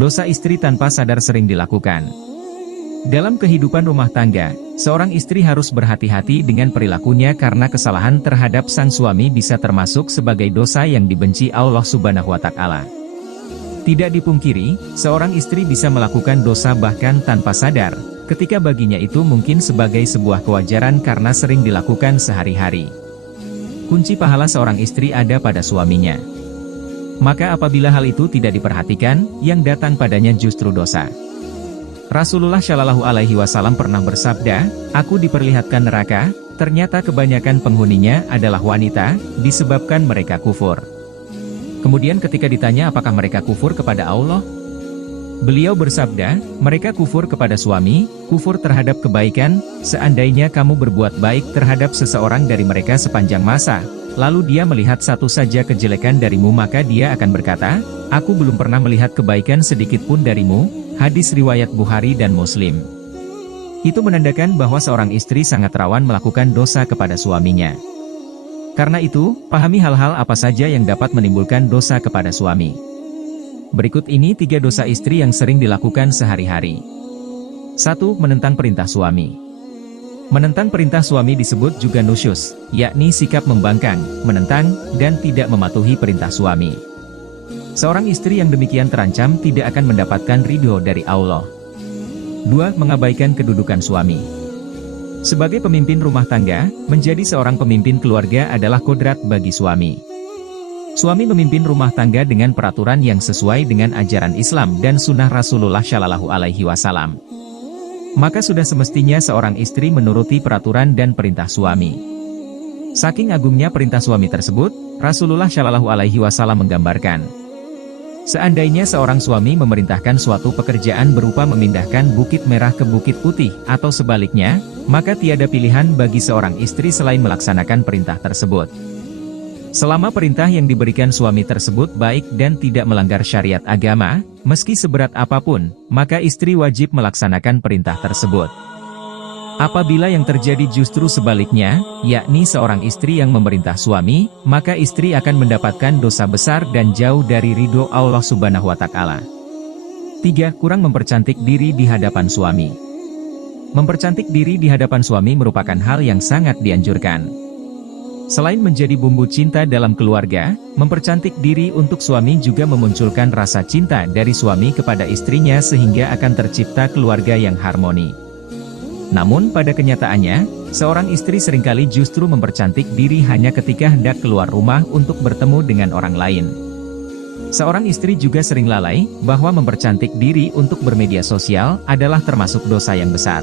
Dosa istri tanpa sadar sering dilakukan. Dalam kehidupan rumah tangga, seorang istri harus berhati-hati dengan perilakunya karena kesalahan terhadap sang suami bisa termasuk sebagai dosa yang dibenci Allah Subhanahu wa Ta'ala. Tidak dipungkiri, seorang istri bisa melakukan dosa bahkan tanpa sadar, ketika baginya itu mungkin sebagai sebuah kewajaran karena sering dilakukan sehari-hari. Kunci pahala seorang istri ada pada suaminya. Maka apabila hal itu tidak diperhatikan, yang datang padanya justru dosa. Rasulullah Shallallahu Alaihi Wasallam pernah bersabda, "Aku diperlihatkan neraka, ternyata kebanyakan penghuninya adalah wanita, disebabkan mereka kufur." Kemudian ketika ditanya apakah mereka kufur kepada Allah, beliau bersabda, "Mereka kufur kepada suami, kufur terhadap kebaikan. Seandainya kamu berbuat baik terhadap seseorang dari mereka sepanjang masa, lalu dia melihat satu saja kejelekan darimu, maka dia akan berkata, 'Aku belum pernah melihat kebaikan sedikit pun darimu.'" Hadis riwayat Bukhari dan Muslim. Itu menandakan bahwa seorang istri sangat rawan melakukan dosa kepada suaminya. Karena itu, pahami hal-hal apa saja yang dapat menimbulkan dosa kepada suami. Berikut ini 3 dosa istri yang sering dilakukan sehari-hari. 1. Menentang perintah suami. Menentang perintah suami disebut juga nusyuz, yakni sikap membangkang, menentang, dan tidak mematuhi perintah suami. Seorang istri yang demikian terancam tidak akan mendapatkan ridho dari Allah. 2. Mengabaikan kedudukan suami. Sebagai pemimpin rumah tangga, menjadi seorang pemimpin keluarga adalah kodrat bagi suami. Suami memimpin rumah tangga dengan peraturan yang sesuai dengan ajaran Islam dan sunnah Rasulullah Shallallahu Alaihi Wasallam. Maka sudah semestinya seorang istri menuruti peraturan dan perintah suami. Saking agungnya perintah suami tersebut, Rasulullah Shallallahu Alaihi Wasallam menggambarkan, seandainya seorang suami memerintahkan suatu pekerjaan berupa memindahkan bukit merah ke bukit putih, atau sebaliknya, maka tiada pilihan bagi seorang istri selain melaksanakan perintah tersebut. Selama perintah yang diberikan suami tersebut baik dan tidak melanggar syariat agama, meski seberat apapun, maka istri wajib melaksanakan perintah tersebut. Apabila yang terjadi justru sebaliknya, yakni seorang istri yang memerintah suami, maka istri akan mendapatkan dosa besar dan jauh dari ridho Allah Subhanahu wa Ta'ala. 3. Kurang mempercantik diri di hadapan suami. Mempercantik diri di hadapan suami merupakan hal yang sangat dianjurkan. Selain menjadi bumbu cinta dalam keluarga, mempercantik diri untuk suami juga memunculkan rasa cinta dari suami kepada istrinya sehingga akan tercipta keluarga yang harmoni. Namun pada kenyataannya, seorang istri seringkali justru mempercantik diri hanya ketika hendak keluar rumah untuk bertemu dengan orang lain. Seorang istri juga sering lalai, bahwa mempercantik diri untuk bermedia sosial adalah termasuk dosa yang besar.